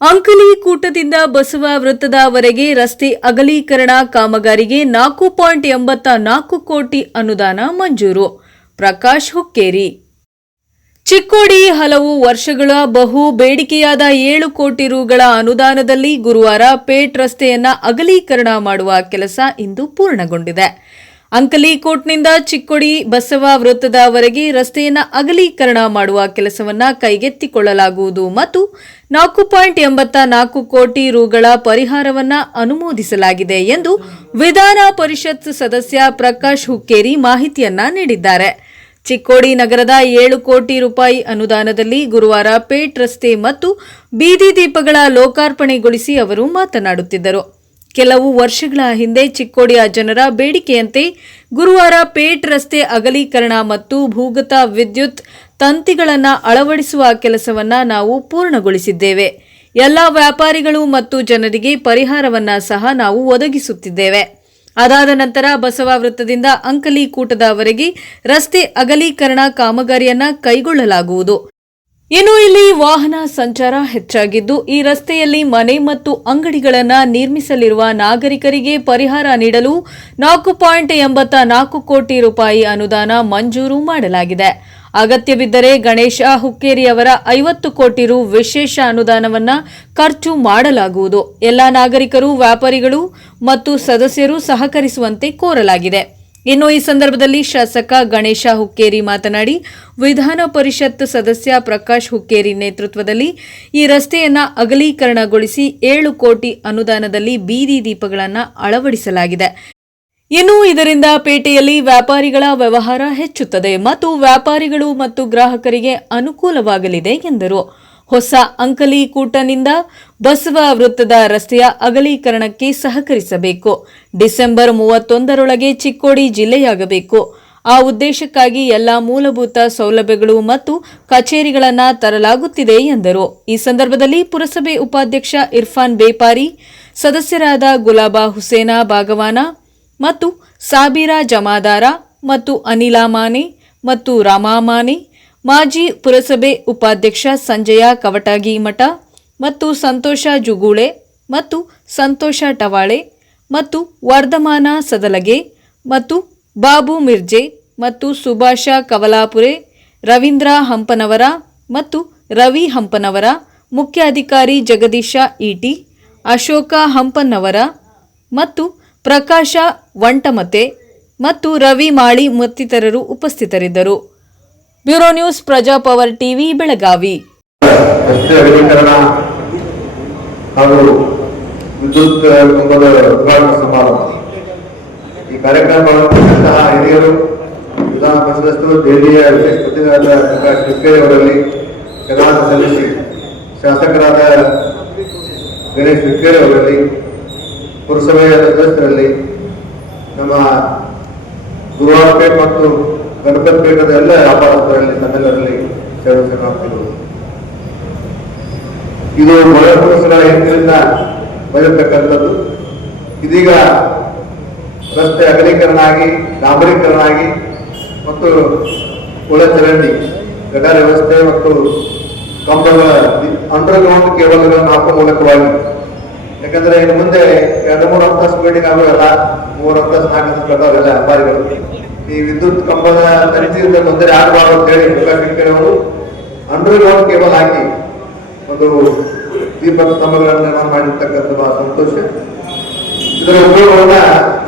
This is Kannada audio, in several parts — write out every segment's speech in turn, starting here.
ಅಂಕಲಿ ಕೂಟದಿಂದ ಬಸವ ವೃತ್ತದವರೆಗೆ ರಸ್ತೆ ಅಗಲೀಕರಣ ಕಾಮಗಾರಿಗೆ 4.84 ಕೋಟಿ ಅನುದಾನ ಮಂಜೂರು. ಪ್ರಕಾಶ್ ಹುಕ್ಕೇರಿ. ಚಿಕ್ಕೋಡಿ ಹಲವು ವರ್ಷಗಳ ಬಹು ಬೇಡಿಕೆಯಾದ 7 ಕೋಟಿ ರುಗಳ ಅನುದಾನದಲ್ಲಿ ಗುರುವಾರ ಪೇಟ್ ರಸ್ತೆಯನ್ನ ಅಗಲೀಕರಣ ಮಾಡುವ ಕೆಲಸ ಇಂದು ಪೂರ್ಣಗೊಂಡಿದೆ. ಅಂಕಲಿಕೋಟ್ನಿಂದ ಚಿಕ್ಕೋಡಿ ಬಸವ ವೃತ್ತದವರೆಗೆ ರಸ್ತೆಯನ್ನು ಅಗಲೀಕರಣ ಮಾಡುವ ಕೆಲಸವನ್ನು ಕೈಗೆತ್ತಿಕೊಳ್ಳಲಾಗುವುದು ಮತ್ತು 4.84 ಕೋಟಿ ರುಗಳ ಪರಿಹಾರವನ್ನು ಅನುಮೋದಿಸಲಾಗಿದೆ ಎಂದು ವಿಧಾನ ಪರಿಷತ್ ಸದಸ್ಯ ಪ್ರಕಾಶ್ ಹುಕ್ಕೇರಿ ಮಾಹಿತಿಯನ್ನ ನೀಡಿದ್ದಾರೆ. ಚಿಕ್ಕೋಡಿ ನಗರದ 7 ಕೋಟಿ ರೂಪಾಯಿ ಅನುದಾನದಲ್ಲಿ ಗುರುವಾರ ಪೇಟ್ ರಸ್ತೆ ಮತ್ತು ಬೀದಿ ದೀಪಗಳ ಲೋಕಾರ್ಪಣೆಗೊಳಿಸಿ ಅವರು ಮಾತನಾಡುತ್ತಿದ್ದರು. ಕೆಲವು ವರ್ಷಗಳ ಹಿಂದೆ ಚಿಕ್ಕೋಡಿಯ ಜನರ ಬೇಡಿಕೆಯಂತೆ ಗುರುವಾರ ಪೇಟ್ ರಸ್ತೆ ಅಗಲೀಕರಣ ಮತ್ತು ಭೂಗತ ವಿದ್ಯುತ್ ತಂತಿಗಳನ್ನು ಅಳವಡಿಸುವ ಕೆಲಸವನ್ನು ನಾವು ಪೂರ್ಣಗೊಳಿಸಿದ್ದೇವೆ. ಎಲ್ಲ ವ್ಯಾಪಾರಿಗಳು ಮತ್ತು ಜನರಿಗೆ ಪರಿಹಾರವನ್ನು ಸಹ ನಾವು ಒದಗಿಸುತ್ತಿದ್ದೇವೆ. ಅದಾದ ನಂತರ ಬಸವ ವೃತ್ತದಿಂದ ಅಂಕಲಿ ಕೂಟದವರೆಗೆ ರಸ್ತೆ ಅಗಲೀಕರಣ ಕಾಮಗಾರಿಯನ್ನು ಕೈಗೊಳ್ಳಲಾಗುವುದು. ಇನ್ನು ಇಲ್ಲಿ ವಾಹನ ಸಂಚಾರ ಹೆಚ್ಚಾಗಿದ್ದು ಈ ರಸ್ತೆಯಲ್ಲಿ ಮನೆ ಮತ್ತು ಅಂಗಡಿಗಳನ್ನು ನಿರ್ಮಿಸಲಿರುವ ನಾಗರಿಕರಿಗೆ ಪರಿಹಾರ ನೀಡಲು 4.84 ಕೋಟಿ ರೂಪಾಯಿ ಅನುದಾನ ಮಂಜೂರು ಮಾಡಲಾಗಿದೆ. ಅಗತ್ಯವಿದ್ದರೆ ಗಣೇಶ ಹುಕ್ಕೇರಿಯವರ 50 ಕೋಟಿ ರು ವಿಶೇಷ ಅನುದಾನವನ್ನು ಖರ್ಚು ಮಾಡಲಾಗುವುದು. ಎಲ್ಲ ನಾಗರಿಕರು, ವ್ಯಾಪಾರಿಗಳು ಮತ್ತು ಸದಸ್ಯರು ಸಹಕರಿಸುವಂತೆ ಕೋರಲಾಗಿದೆ. ಇನ್ನು ಈ ಸಂದರ್ಭದಲ್ಲಿ ಶಾಸಕ ಗಣೇಶ ಹುಕ್ಕೇರಿ ಮಾತನಾಡಿ, ವಿಧಾನ ಪರಿಷತ್ ಸದಸ್ಯ ಪ್ರಕಾಶ್ ಹುಕ್ಕೇರಿ ನೇತೃತ್ವದಲ್ಲಿ ಈ ರಸ್ತೆಯನ್ನು ಅಗಲೀಕರಣಗೊಳಿಸಿ 7 ಕೋಟಿ ಅನುದಾನದಲ್ಲಿ ಬೀದಿ ದೀಪಗಳನ್ನು ಅಳವಡಿಸಲಾಗಿದೆ. ಇನ್ನು ಇದರಿಂದ ಪೇಟೆಯಲ್ಲಿ ವ್ಯಾಪಾರಿಗಳ ವ್ಯವಹಾರ ಹೆಚ್ಚುತ್ತದೆ ಮತ್ತು ವ್ಯಾಪಾರಿಗಳು ಮತ್ತು ಗ್ರಾಹಕರಿಗೆ ಅನುಕೂಲವಾಗಲಿದೆ ಎಂದರು. ಹೊಸ ಅಂಕಲಿ ಕೂಟನಿಂದ ಬಸವ ವೃತ್ತದ ರಸ್ತೆಯ ಅಗಲೀಕರಣಕ್ಕೆ ಸಹಕರಿಸಬೇಕು. ಡಿಸೆಂಬರ್ 31ರೊಳಗೆ ಚಿಕ್ಕೋಡಿ ಜಿಲ್ಲೆಯಾಗಬೇಕು. ಆ ಉದ್ದೇಶಕ್ಕಾಗಿ ಎಲ್ಲ ಮೂಲಭೂತ ಸೌಲಭ್ಯಗಳು ಮತ್ತು ಕಚೇರಿಗಳನ್ನು ತರಲಾಗುತ್ತಿದೆ ಎಂದರು. ಈ ಸಂದರ್ಭದಲ್ಲಿ ಪುರಸಭೆ ಉಪಾಧ್ಯಕ್ಷ ಇರ್ಫಾನ್ ಬೇಪಾರಿ, ಸದಸ್ಯರಾದ ಗುಲಾಬಾ ಹುಸೇನ ಬಾಗವಾನ ಮತ್ತು ಸಾಬೀರಾ ಜಮಾದಾರ ಮತ್ತು ಅನಿಲಾ ಮಾನೆ ಮತ್ತು ರಾಮಾ ಮಾನೆ, ಮಾಜಿ ಪುರಸಭೆ ಉಪಾಧ್ಯಕ್ಷ ಸಂಜಯ ಕವಟಗಿ ಮಠ ಮತ್ತು ಸಂತೋಷ ಜುಗೂಳೆ ಮತ್ತು ಸಂತೋಷ ಟವಾಳೆ ಮತ್ತು ವರ್ಧಮಾನ ಸದಲಗೆ ಮತ್ತು ಬಾಬು ಮಿರ್ಜೆ ಮತ್ತು ಸುಭಾಷ ಕವಲಾಪುರೆ, ರವೀಂದ್ರ ಹಂಪನವರ ಮತ್ತು ರವಿ ಹಂಪನವರ, ಮುಖ್ಯ ಅಧಿಕಾರಿ ಜಗದೀಶ ಈಟಿ, ಅಶೋಕ ಹಂಪನ್ನವರ ಮತ್ತು ಪ್ರಕಾಶ ವಂಟಮತೆ ಮತ್ತು ರವಿ ಮಾಳಿ ಮತ್ತಿತರರು ಉಪಸ್ಥಿತರಿದ್ದರು. Bureau news, Prajapower TV, Belagavi. ರಸ್ತೆ ಅಗಲೀಕರಣ ಹಾಗೂ ವಿದ್ಯುತ್ ಕಂಬದ ಉದ್ಘಾಟನಾ ಸಮಾರಂಭ. ಈ ಕಾರ್ಯಕ್ರಮದಂತಹ ಹಿರಿಯರು, ವಿಧಾನ ಪರಿಷತ್ ದೆಹಲಿಯ ವಿಶೇಷ ಪ್ರತಿನಿಧಿಯಾದ ಪ್ರಕಾಶ್ ಹುಕ್ಕೇರಿ ಅವರಲ್ಲಿ ಕೆಲಸ ಸಲ್ಲಿಸಿ, ಶಾಸಕರಾದ ಗಣೇಶ್ ಹುಕ್ಕೇರಿ ಅವರಲ್ಲಿ, ಪುರಸಭೆಯ ಸದಸ್ಯರಲ್ಲಿ, ನಮ್ಮ ಗುರುವಾರಪೇಟ್ ಮತ್ತು ಗಣಪತಿ ಪೇಟದ ಎಲ್ಲ ವ್ಯಾಪಾರಸ್ಥರಲ್ಲಿ, ನಮ್ಮೆಲ್ಲರಲ್ಲಿ ಸೇವೆ. ಇದು ಬಹಳ ವರ್ಷಗಳ ಹಿಂದಿನಿಂದ ಬಂದಿರತಕ್ಕಂಥದ್ದು. ಇದೀಗ ರಸ್ತೆ ಅಗಲೀಕರಣ ಆಗಿ, ಡಾಂಬರೀಕರಣ ಆಗಿ ಮತ್ತು ಒಳಚರಂಡಿ, ಗಟಾರ ವ್ಯವಸ್ಥೆ ಮತ್ತು ಕಂಬಗಳ ಅಂಡರ್ಗ್ರೌಂಡ್ ಕೇಬಲ್ಗಳನ್ನು ಹಾಕುವ ಮೂಲಕವಾಗಿ, ಯಾಕಂದ್ರೆ ಇನ್ನು ಮುಂದೆ 2-3 ಅಂತಸ್ತು ಬಿಲ್ಡಿಂಗ್ ಆಗೋಲ್ಲ, 3 ಅಂತಸ್ತು 4 ಅಂತಸ್ತು ಕಟ್ಟೋಲ್ಲ ವ್ಯಾಪಾರಿಗಳು. ಈ ವಿದ್ಯುತ್ ಕಂಬದ ತಂತಿಯಿಂದ ತೊಂದರೆ ಆಗಬಾರ್ದು ಅಂತ ಹೇಳಿ ಪ್ರಕಾಶ್ ಅವರು ಅಂಡರ್ಗ್ರೌಂಡ್ ಕೇಬಲ್ ಹಾಕಿ ಒಂದು ದೀಪದ ಸ್ತಂಭಗಳನ್ನು ನಿರ್ಮಾಣ ಮಾಡಿರ್ತಕ್ಕಂಥ ಬಹಳ ಸಂತೋಷ. ಇದರ ಉಪಯೋಗವನ್ನ,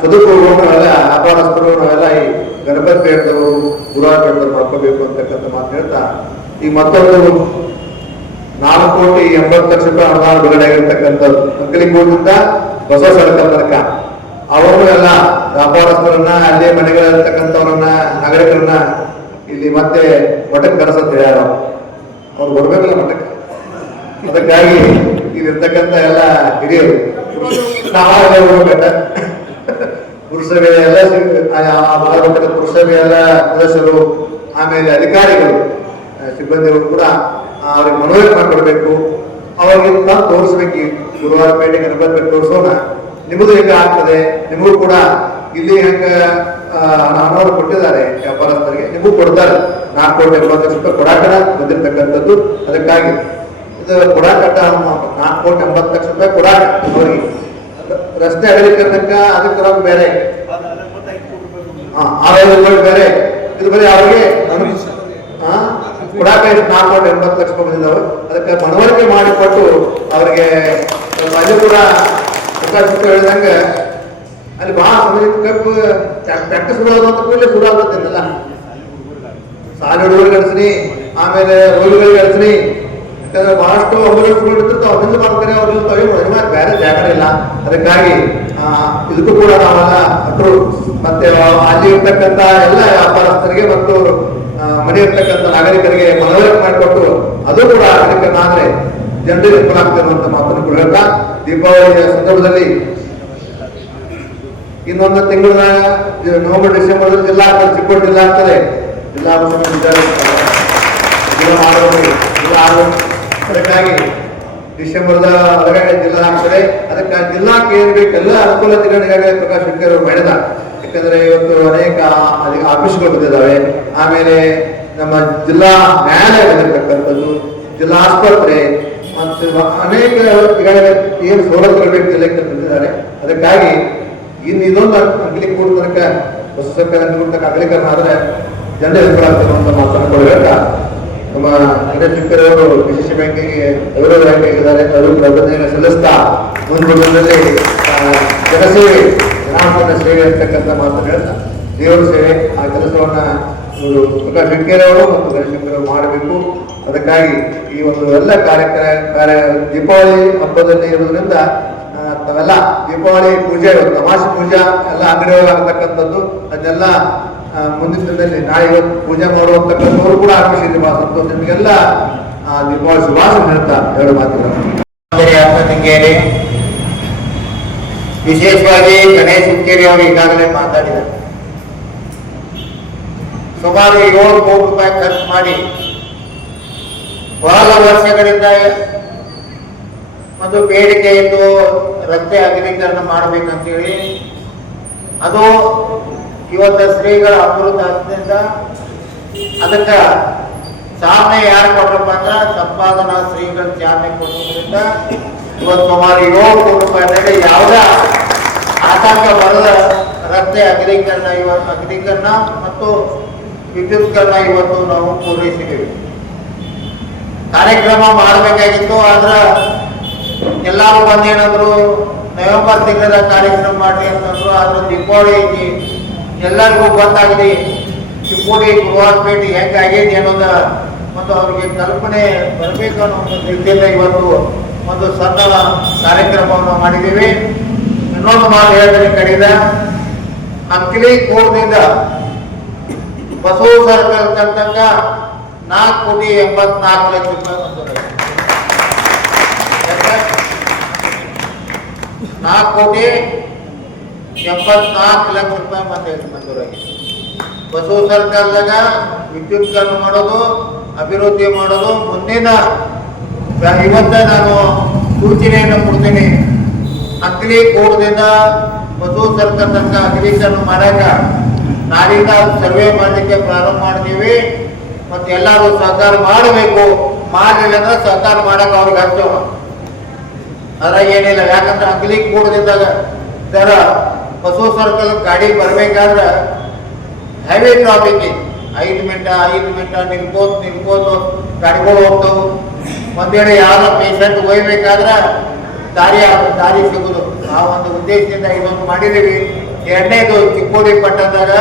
ಸದುಪಯೋಗವನ್ನು ನಾವೆಲ್ಲ ವ್ಯಾಪಾರಸ್ಥರು, ನಾವೆಲ್ಲ ಈ ಗಣಪತಿ ಪೇಟದವರು, ಗುರುವಾರಪೇಟದವರು ಮಾಡ್ಕೋಬೇಕು ಅಂತಕ್ಕಂಥ ಮಾತು ಹೇಳ್ತಾ, ಈ ಮತ್ತೊಂದು 4.80 ಕೋಟಿ ಅನುದಾನ ಬಿಡುಗಡೆ ಆಗಿರ್ತಕ್ಕಂಥದ್ದು ಅಂಕಲಿಕೋಟದಿಂದ ಹೊಸ ಸಡಕ ತನಕ ಅವರು ಎಲ್ಲ ವ್ಯಾಪಾರಸ್ಥರನ್ನ, ಅಲ್ಲೇ ಮನೆಗಳಿರ್ತಕ್ಕಂಥವ್ರನ್ನ, ನಾಗರಿಕರನ್ನ ಇಲ್ಲಿ ಮತ್ತೆ ಮಠಕ್ಕೆ ಕರೆಸಂತ ಹೇಳ್ಯಾರ. ಅವ್ರು ಬರ್ಬೇಕಲ್ಲ ಮಠಕ್ಕೆ. ಅದಕ್ಕಾಗಿ ಇಲ್ಲಿರ್ತಕ್ಕಂಥ ಎಲ್ಲ ಹಿರಿಯರು, ನಾವೆಲ್ಲ ಹೋಗ್ಬೇಕ, ಪುರಸಭೆ ಎಲ್ಲ ಪುರಸಭೆ ಎಲ್ಲ ಸದಸ್ಯರು, ಆಮೇಲೆ ಅಧಿಕಾರಿಗಳು, ಸಿಬ್ಬಂದಿಗಳು ಕೂಡ ಅವ್ರಿಗೆ ಮನವರಿಕೆ ಮಾಡಿಕೊಡ್ಬೇಕು. ಅವ್ರಿಗೆ ತೋರಿಸ್ಬೇಕು. ಗುರುವಾರಪೇಟೆ ಗಣಪತಿ ಪೇಟೆ ತೋರಿಸೋಣ, ನಿಮಗೂ ಹೆಂಗ ಆಗ್ತದೆ, ನಿಮಗೂ ಕೂಡ ಇಲ್ಲಿ ಹೆಂಗ ಹಣವನ್ನು ಕೊಟ್ಟಿದ್ದಾರೆ ವ್ಯಾಪಾರಸ್ಥರಿಗೆ, ನಿಮಗೂ ಕೊಡ್ತಾರೆ. 4.80 ಕೋಟಿ ರೂಪಾಯಿ ಕೊಡಾಕಡ ಬಂದಿರತಕ್ಕಂಥದ್ದು. ಅದಕ್ಕಾಗಿ ಇದು ಕೊಡಾಕಟ್ಟ 4,80,00,000 ಕೊಡಾಕ ಅವ್ರಿಗೆ ರಸ್ತೆ ಅಗಲೀಕರಣಕ್ಕ ಅದಕ್ಕೆ ರೊಕ್ಕ ಬೇರೆ, 6,000 ಕೋಟಿ ಬೇರೆ. ಇದು ಬರೀ ಅವ್ರಿಗೆ ಕೊಡಾಕ 4,80,00,000 ಬಂದಿದ್ದಾವೆ. ಅದಕ್ಕೆ ಮನವರಿಕೆ ಮಾಡಿಕೊಟ್ಟು ಅವ್ರಿಗೆ ಅಲ್ಲಿ ಕೂಡ ಹೇಳಿದಂಗೆ ಅಲ್ಲಿ ಬಹಳ ಕಬ್ಬು ಪ್ರಾಕ್ಟೀಸ್ ಮಾಡೋದು ಅಂತ ಕೂಡಲೇ ಶುರು ಆಗುತ್ತಲ್ಲ. ಸಾಲ ಹುಡುಗರಿಗೆ ಕಳಿಸ್ನಿ, ಆಮೇಲೆ ರೋಗಿಗಳಿಗೆ ಕಳಿಸ್ನಿ. ಯಾಕಂದ್ರೆ ಬಹಳಷ್ಟು ಅಂಬುಲೆನ್ಸ್ಗಳು ಇರ್ತಿರ್ತಾವೆ, ಅದನ್ನು ಮಾಡ್ತಾರೆ, ಅವ್ರಿಗೆ ಬೇರೆ ಜಾಗ ಇಲ್ಲ. ಅದಕ್ಕಾಗಿ ಇದಕ್ಕೂ ಕೂಡ ನಾವೆಲ್ಲ ಅಟ್ರು ಮತ್ತೆ ಅಲ್ಲಿ ಇರ್ತಕ್ಕಂಥ ಎಲ್ಲ ವ್ಯಾಪಾರಸ್ಥರಿಗೆ ಮತ್ತು ಮನೆ ಇರ್ತಕ್ಕಂಥ ನಾಗರಿಕರಿಗೆ ಮನವರಿಕೆ ಮಾಡಿಕೊಟ್ಟು ಅದು ಕೂಡ ಅಗಲೀಕರಣ ಆದ್ರೆ ಜನರಿಗೆ ಅನುಕೂಲ ಆಗ್ತದೆ ಅಂತ ಮಾತನ್ನು ಕೂಡ ಹೇಳ್ತಾ, ದೀಪಾವಳಿಯ ಸಂದರ್ಭದಲ್ಲಿ ಇನ್ನೊಂದು ತಿಂಗಳ ನವೆಂಬರ್ ಡಿಸೆಂಬರ್ ಜಿಲ್ಲಾ ಆಗ್ತದೆ, ಚಿಕ್ಕೋಡಿ ಜಿಲ್ಲಾ ಆಗ್ತದೆ. ಜಿಲ್ಲಾ ಅದಕ್ಕಾಗಿ ಡಿಸೆಂಬರ್ದ ಒಳಗಡೆ ಜಿಲ್ಲಾ ಆಗ್ತದೆ. ಅದಕ್ಕಾಗಿ ಜಿಲ್ಲಾಕ್ಕೆ ಏನ್ ಬೇಕು ಎಲ್ಲ ಅನುಕೂಲತೆಗಳನ್ನ ಪ್ರಕಾಶ್ ಹುಕ್ಕೇರಿ ಅವರು ಮಾಡಿದ. ಯಾಕಂದ್ರೆ ಇವತ್ತು ಅನೇಕ ಆಫೀಸ್ಗಳು ಬಂದಿದ್ದಾವೆ, ಆಮೇಲೆ ನಮ್ಮ ಜಿಲ್ಲಾ ನ್ಯಾಯಾಲಯ ಬಂದಿರತಕ್ಕಂಥದ್ದು, ಜಿಲ್ಲಾ ಆಸ್ಪತ್ರೆ ಮತ್ತು ಅನೇಕ ಏನು ಸವಲತ್ತುಗಳು ಬೇಕು ಜಿಲ್ಲೆಗೆ ತಂದಿದ್ದಾರೆ. ಅದಕ್ಕಾಗಿ ಇನ್ನು ಇದೊಂದು ಅಗಲಿಕ್ಕೆ ಕೂಡ ತನಕ ಹೊಸ ಸರ್ಕಾರ ತನಕ ಅಗಲೀಕರಣ ಆದ್ರೆ ಜನರೇ ಅನುಕೂಲ ಆಗ್ತದೆ ಅಂತ ಮಾತನಾಡ್ಕೊಳ್ಬೇಕಾ. ನಮ್ಮ ಗಣೇಶ್ ಹುಕ್ಕೇರಿ ಅವರು ವಿಶೇಷ ಬ್ಯಾಂಕಿಗೆ ಗೌರವ ಬ್ಯಾಂಕಿದ್ದಾರೆ, ಅವರು ಅಭಿನಂದನೆ ಸಲ್ಲಿಸ್ತಾ ಮುಂದೆ ಜನಸೇವೆ ಜನಾರ್ದನ ಸೇವೆ ಅಂತಕ್ಕಂಥ ಮಾತನ್ನು ಹೇಳ್ತಾ ದೇವರ ಸೇವೆ ಆ ಕೆಲಸವನ್ನ ಇವರು ಪ್ರಕಾಶ್ ಹುಕ್ಕೇರಿ ಅವರು ಮತ್ತು ಗಣೇಶ್ ಹುಕ್ಕೇರಿ ಅವರು ಮಾಡಬೇಕು. ಅದಕ್ಕಾಗಿ ಈ ಒಂದು ಎಲ್ಲ ಕಾರ್ಯ ದೀಪಾವಳಿ ಹಬ್ಬದಲ್ಲಿ ಇರುವುದರಿಂದ ತಾವೆಲ್ಲ ದೀಪಾವಳಿ ಪೂಜೆ ತಮಾಷೆ ಪೂಜಾ ಎಲ್ಲ ಅಂಗಡಿ ಆಗ್ತಕ್ಕಂಥದ್ದು ಅದನ್ನೆಲ್ಲ ಮುಂದಿನ ದಿನದಲ್ಲಿ ನಾಳೆ ಇವತ್ತು ಪೂಜೆ ಮಾಡುವಂತಕ್ಕಂಥವ್ರು ಕೂಡ ಆಕರ್ಷಿಸಿ ಸಂತೋಷ. ನಿಮಗೆಲ್ಲ ದೀಪಾವಳಿ ಶುಭಾಶಯ ಹೇಳ್ತಾ ಎರಡು ಮಾತುಗಳು. ವಿಶೇಷವಾಗಿ ಗಣೇಶ್ ಹುಕ್ಕೇರಿ ಅವರು ಈಗಾಗಲೇ ಮಾತಾಡಿದ್ದಾರೆ. ಸುಮಾರು 7 ಕೋಟಿ ರೂಪಾಯಿ ಖರ್ಚು ಮಾಡಿ ಬಹಳ ವರ್ಷಗಳಿಂದ ಒಂದು ಬೇಡಿಕೆ ಇದ್ದು ರಸ್ತೆ ಅಗಲೀಕರಣ ಮಾಡಬೇಕಂತೇಳಿ ಅದು ಇವತ್ತು ಶ್ರೀಗಳ ಅಮೃತ ಹಸ್ತದಿಂದ ಅದಕ್ಕೆ ಚಾಲನೆ ಯಾರು ಕೊಟ್ರಪ್ಪ ಅಂದ್ರೆ ಸಂಪಾದನಾ ಶ್ರೀಗಳ ಚಾಲನೆ ಕೊಡೋದ್ರಿಂದ ಇವತ್ತು ಸುಮಾರು 7 ಕೋಟಿ ರೂಪಾಯಿನಲ್ಲಿ ಯಾವುದೇ ಆತಂಕ ಬರದ ರಸ್ತೆ ಅಗಲೀಕರಣ ಮತ್ತು ವಿದ್ಯುತ್ಕರಣ ಇವತ್ತು ನಾವು ಪೂರೈಸಿದ್ದೇವೆ. ಕಾರ್ಯಕ್ರಮ ಮಾಡಬೇಕಾಗಿತ್ತು, ಆದ್ರೆ ಎಲ್ಲರೂ ಬಂದೇನಾದ್ರು ನವೆಂಬರ್ ತಿಂಗಳ ಕಾರ್ಯಕ್ರಮ ಮಾಡಿ ಅಂತಂದ್ರು. ಆದ್ರೆ ದೀಪಾವಳಿ ಎಲ್ಲರಿಗೂ ಗೊತ್ತಾಗಲಿ ಚಿಕ್ಕೋಡಿ ಗುರುವಾರಪೇಟೆ ಹೆಂಗಾಗೈತಿ ಅನ್ನೋದ ಒಂದು ಅವ್ರಿಗೆ ಕಲ್ಪನೆ ಬರಬೇಕು ಅನ್ನೋ ಒಂದು ರೀತಿಯಿಂದ ಇವತ್ತು ಒಂದು ಸಣ್ಣ ಕಾರ್ಯಕ್ರಮವನ್ನು ಮಾಡಿದ್ದೀವಿ. ಇನ್ನೊಂದು ಮಾತು ಹೇಳಿದ್ರೆ ಕಡೆಯಿಂದ ಅಂಕಲಿ ಕೋಟದಿಂದ ಬಸವ ಸರ್ಕಲ್ ತನಕ 4,84,00,000 ರೂಪಾಯಿ ಬಂದಿದೆ. 4,84,00,000 ರೂಪಾಯಿ ಮಂಜೂರಾಗಿ ಬಸವ ಸರ್ಕಾರದಾಗ ವಿದ್ಯುತ್ಕರಣ ಮಾಡೋದು, ಅಭಿವೃದ್ಧಿ ಮಾಡೋದು. ಮುಂದಿನ ಇವತ್ತ ನಾನು ಸೂಚನೆಯನ್ನು ಕೊಡ್ತೀನಿ. ಅಂಕಲಿ ಕೋಟದಿಂದ ಬಸವ ಸರ್ಕಾರ ತನಕ ಅಗಲೀಕರಣ ಮಾಡಾಕ ನಾಳಿಂದ ಸರ್ವೆ ಮಾಡಲಿಕ್ಕೆ ಪ್ರಾರಂಭ ಮಾಡ್ತೀವಿ. ಮತ್ತೆ ಎಲ್ಲರೂ ಸಹಕಾರ ಮಾಡಬೇಕು. ಮಾಡಲಿಲ್ಲ ಅಂದ್ರೆ ಸಹಕಾರ ಮಾಡಕ್ಕೆ ಅವ್ರಿಗೆ ಹಚ್ಚೋಣ, ಅದ್ರಾಗ ಏನಿಲ್ಲ. ಯಾಕಂದ್ರೆ ಅಂಕಲಿ ಕೂಡದಿಂದ ಜರ ಬಸವ ಸರ್ಕಲ್ ಗಾಡಿ ಬರ್ಬೇಕಾದ್ರೆ ಹೈವೇ ಟ್ರಾಫಿಕ್ 5 ಮಿನಿಟ ನಿಲ್ಕೋತ ಗಾಡಿಗಳು ಹೋಗ್ತಾವು. ಒಂದ್ ವೇಳೆ ಯಾರ ಪೇಷಂಟ್ ಒಯ್ಬೇಕಾದ್ರೆ ದಾರಿ ಸಿಗುದು. ಆ ಒಂದು ಉದ್ದೇಶದಿಂದ ಇದೊಂದು ಮಾಡಿದೀವಿ. ಎರಡನೇದು ಚಿಕ್ಕೋಡಿ ಪಟ್ಟಣದಾಗ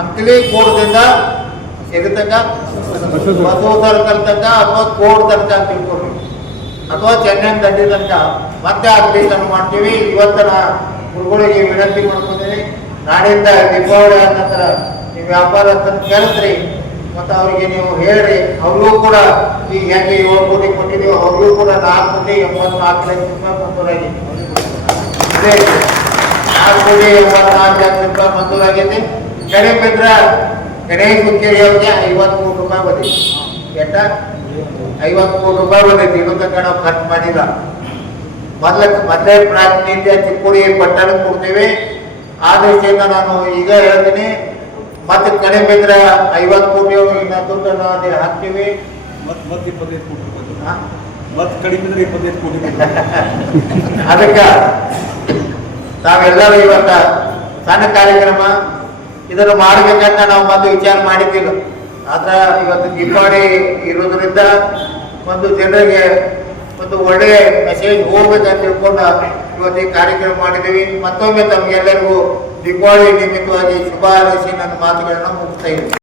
ಅಂಕಲಿ ಕೋಟದಿಂದ ಸಿಗತಕ್ಕ ಬಸವ ಸರ್ಕಲ್ ತನಕ ಅಥವಾ ಕೋಡ್ ತನಕ ಅಂತ ತಿಳ್ಕೊಡ್ರಿ, ಅಥವಾ ಚೆನ್ನೈ ದಂಡಿ ತನಕ ಮತ್ತೆ ಅಗಲೀಕರಣ ಮಾಡ್ತೀವಿ. ಇವತ್ತಿನ ಗುರುಗಳಿಗೆ ವಿನಂತಿ ಮಾಡ್ಕೊಂಡಿದ್ದೀನಿ, ನಾಡಿಂದ ದೀಪಾವಳಿ ಆದ ನಂತರ ನೀವು ವ್ಯಾಪಾರಸ್ಥರನ್ನು ಕರೆಸ್ರಿ ಮತ್ತು ಅವರಿಗೆ ನೀವು ಹೇಳ್ರಿ. ಅವ್ರಿಗೂ ಕೂಡ ಈಗ ಹೆಂಗೆ 7 ಕೋಟಿ ಕೊಟ್ಟಿದ್ದೀವಿ, ಅವ್ರಿಗೂ ಕೂಡ 4,84,00,000 ರೂಪಾಯಿ ಮಂಜೂರಾಗಿದೆ. 4,84,00,000 ರೂಪಾಯಿ ಮಂಜೂರಾಗಿದೆ. ಕಡೆ ಬಿದ್ರೆ ಗಣೇಶ್ ಹುಕ್ಕೇರಿ ಅವ್ರಿಗೆ 50 ಕೋಟಿ ರೂಪಾಯಿ ಬಂದಿದೆ. ಎಟ್ಟ 50 ಕೋಟಿ ರೂಪಾಯಿ ಬಂದೈತಿ. ಇನ್ನೊಂದು ತನಕ ನಾವು ಖರ್ಚು ಮಾಡಿಲ್ಲ. ಮೊದಲೇ ಪ್ರಾತಿನಿಧ್ಯ ಚಿಕ್ಕೋಡಿ ಪಟ್ಟಣಕ್ಕೆ ಕೊಡ್ತೇವೆ. ಆ ದೃಷ್ಟಿಯಿಂದ ನಾನು ಈಗ ಹೇಳ್ತೀನಿ, ಮತ್ತೆ ಕಡೆ ಬಿದ್ರೆ 50 ಕೋಟಿ ಇನ್ನ ದುಡ್ಡನ್ನು ಅದೇ ಹಾಕ್ತೀವಿ. ಮತ್ತೆ ಕಡಿಮೆ ಅಂದ್ರೆ 25 ಕೋಟಿ ಅದಕ್ಕೆ ನಾವೆಲ್ಲರೂ ಇವತ್ತ ಸಣ್ಣ ಕಾರ್ಯಕ್ರಮ ಇದನ್ನು ಮಾಡಬೇಕಂತ ನಾವು ಮೊದಲು ವಿಚಾರ ಮಾಡಿದ್ದಿಲ್ಲ. ಆದ್ರೆ ಇವತ್ತು ದೀಪಾವಳಿ ಇರೋದ್ರಿಂದ ಒಂದು ಜನರಿಗೆ ಒಂದು ಒಳ್ಳೆಯ ಮೆಸೇಜ್ ಹೋಗ್ಬೇಕಂತ ತಿಳ್ಕೊಂಡು ಇವತ್ತು ಈ ಕಾರ್ಯಕ್ರಮ ಮಾಡಿದ್ದೀವಿ. ಮತ್ತೊಮ್ಮೆ ತಮಗೆಲ್ಲರಿಗೂ ದೀಪಾವಳಿ ನಿಮಿತ್ತವಾಗಿ ಶುಭ ಹಾರೈಸಿ ನನ್ನ ಮಾತುಗಳನ್ನ ಮುಗಿಸ್ತಾ ಇದ್ದೀನಿ.